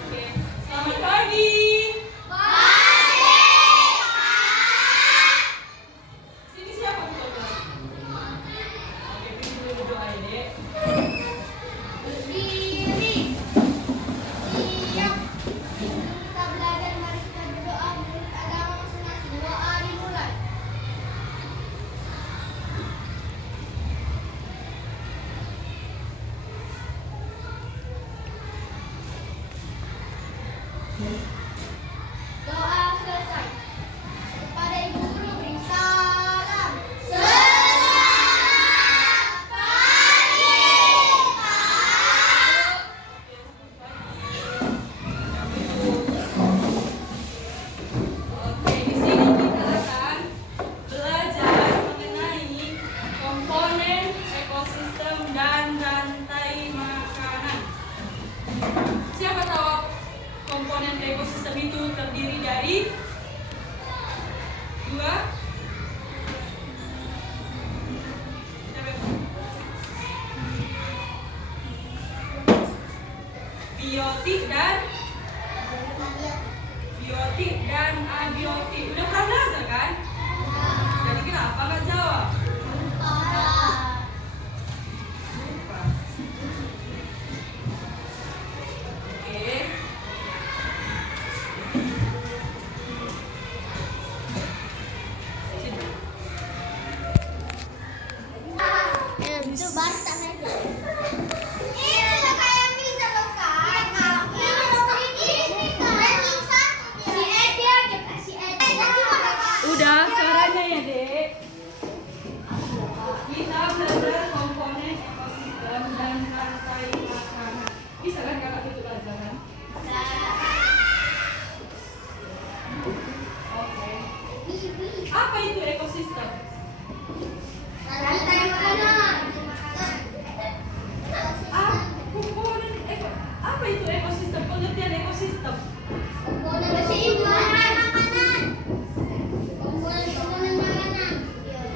Oke, selamat pagi. Sini siapa tuh? Oke, pilih dulu doa ya, Dek. Berdiri, siap. Kita belajar, mari kita berdoa menurut agama masing-masing. Doa dimulai. Doa selesai. Kepada Ibu Guru beri salam. Selamat pagi, Oke, di sini kita akan belajar mengenai komponen ekosistem dan rantai makanan. Siapa tahu komponen ekosistem itu terdiri dari dua? Siapa itu? Biotik dan abiotik. Udah pernah belajar kan? Jadi kenapa nggak jawab? Lupa. Oke. Sini. Itu baru tak naik. Ini udah kayak bisa loh kak. Ini ranking 1. Si Edi aja kasih Edi. Udah, suaranya ya, Dek. Kita belajar komponen ekosistem dan rantai makanan. Bisa kan kakak tutup aja kan? Oke. Apa itu ekosistem? Rantai makanan. Apa itu ekosistem? Pengertian ekosistem. Komponen keseimbangan makanan. Komponen makanan.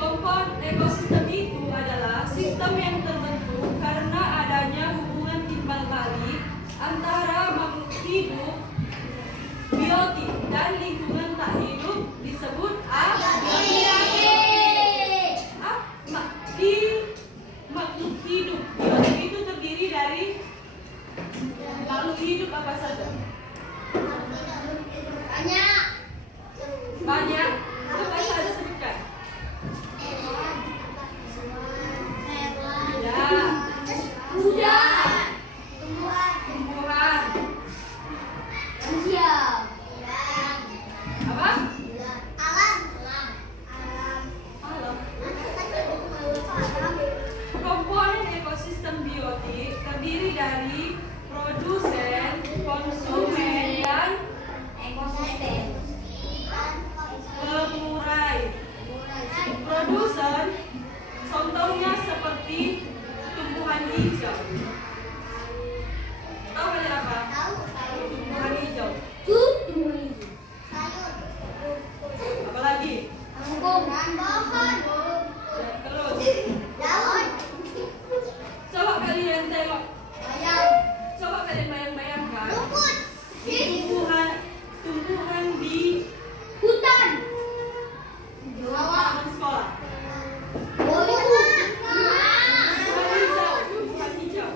Kompon ekosistem itu adalah sistem yang terbentuk karena adanya hubungan timbal balik antara makhluk hidup, biotik, dan lingkungan tak hidup disebut makhluk hidup. Biotik itu terdiri dari makhluk hidup apa saja? Banyak. Apa saja sebutkan? Ya. Tumbuhan. Apa? Alam. Komponen ekosistem biotik terdiri dari produsen, konsumen, dan pengurai. Produsen, contohnya seperti tumbuhan hijau. Tahu kalian apa? Tumbuhan hijau. Apa lagi? Terus. Coba kalian tengok. Coba kalian bayang-bayangkan. Tumbuhan di Hutan. taman sekolah. Tumbuhan hijau.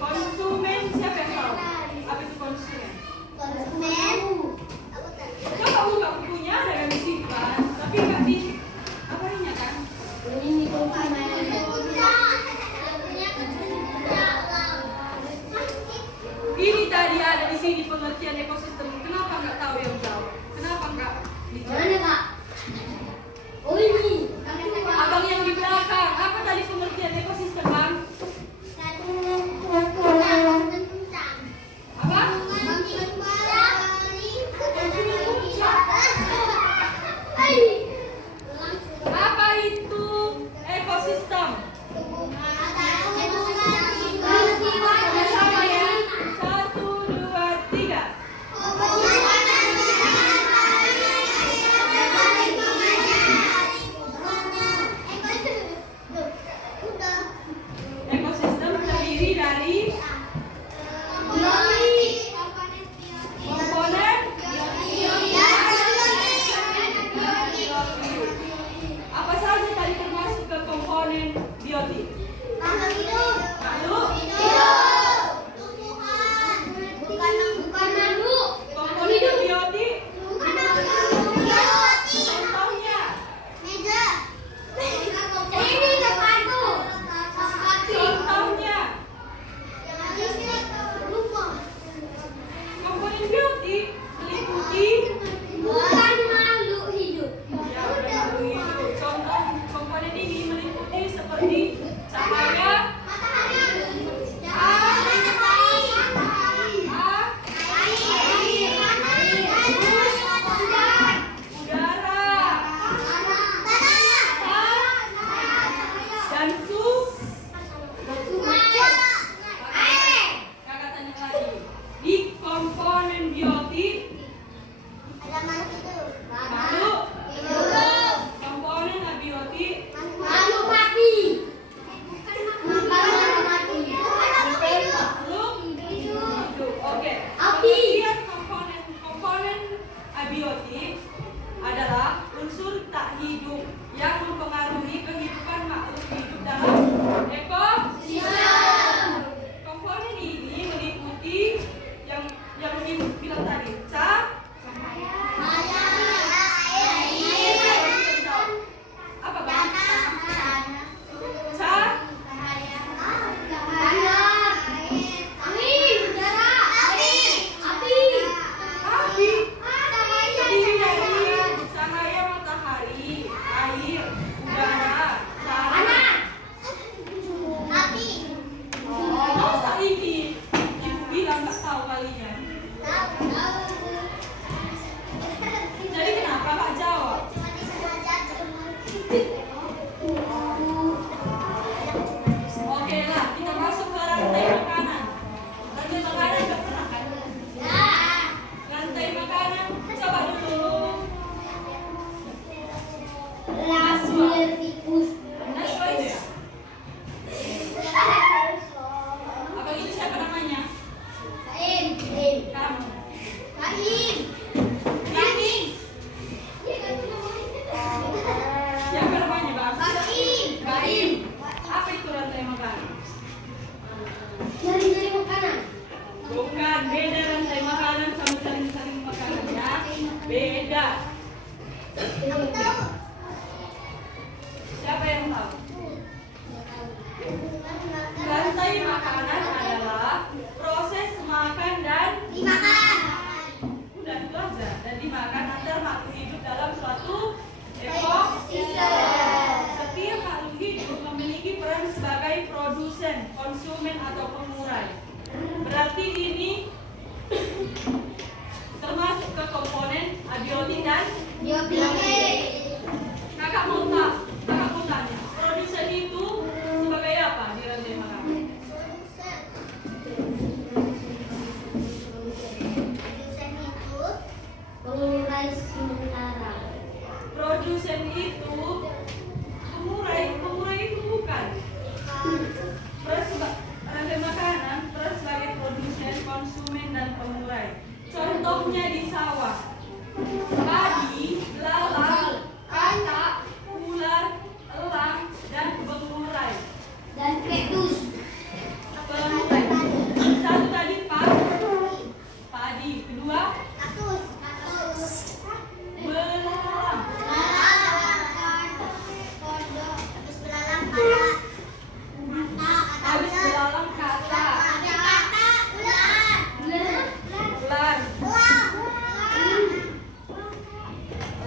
Konsumen, siapa yang tahu? Apa itu konsumen? Coba buka bukunya, ada yang disimpan, tapi nggak di apa ini kan? Ini tadi ada di sini pengertian ekosistem. Kenapa nggak tahu yang jawab? Kenapa nggak dijawab? Abang yang di belakang, apa tadi pengertian ekosistem, Bang? Apa? Apa itu ekosistem? Sama-sama ya. 1, 2, 3. Aku tahu. Siapa yang tahu? Rantai makanan adalah proses makan dan Dimakan. udah itu aja, dan dimakan antar makhluk hidup dalam suatu ekosistem. Setiap makhluk hidup memiliki peran sebagai produsen, konsumen atau pengurai. Berarti ini termasuk ke komponen abiotik dan Biotik. kakak mau tanya, produsen itu sebagai apa di rantai makanan? Produsen itu pengurai sementara. Produsen itu pengurai itu bukan. Rantai makanan terus sebagai produsen, konsumen dan pengurai. Contohnya di sawah, padi, belalang, katak, ular, elang dan pengurai. Dan kaktus. Pengurai. Satu tadi padi, kedua Kaktus. belalang. Habis belalang katak, ular,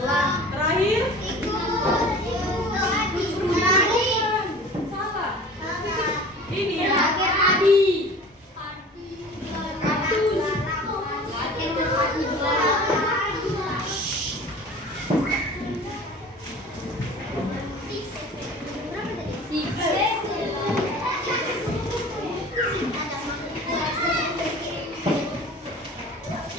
elang. Terakhir salah. Ini ya.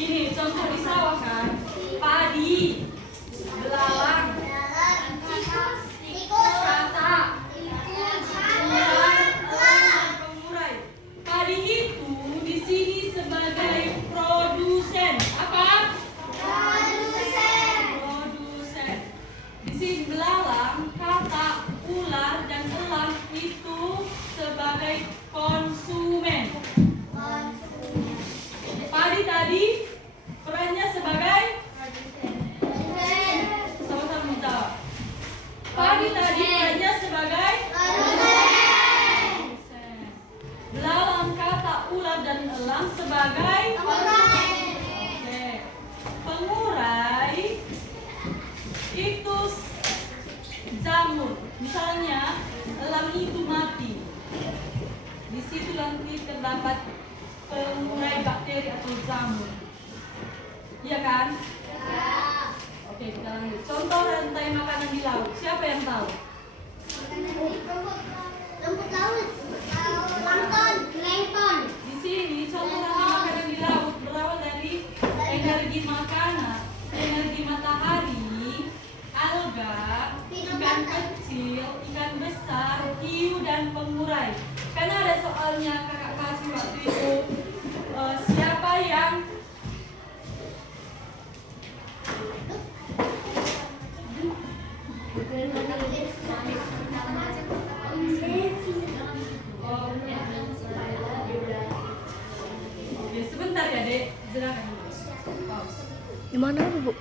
Ini contoh di sawah kan, padi, belalang, katak, ular, elang, pengurai. Padi itu di sini sebagai produsen. Apa? Produsen. Di sini belalang, katak, ular dan elang itu sebagai konsumen. Padi tadi perannya sebagai sama-sama menjawab. Padi tadi perannya sebagai produsen. Belalang, katak, ular dan elang sebagai Oke. Pengurai itu jamur. Misalnya elang itu mati. Di situ nanti terdapat pengurai bakteri atau jamur. Iya kan? Oke, kita lanjut. Contoh rantai makanan di laut. Siapa yang tahu? Rumput laut. Plankton. Di sini contoh rantai makanan di laut berawal dari energi makanan, energi matahari, alga, ikan kecil, ikan besar, hiu dan pengurai. Karena ada soalnya kakak kasih waktu itu, siapa yang Oke, sebentar ya dek, silakan dulu. Pause. Di mana Bu?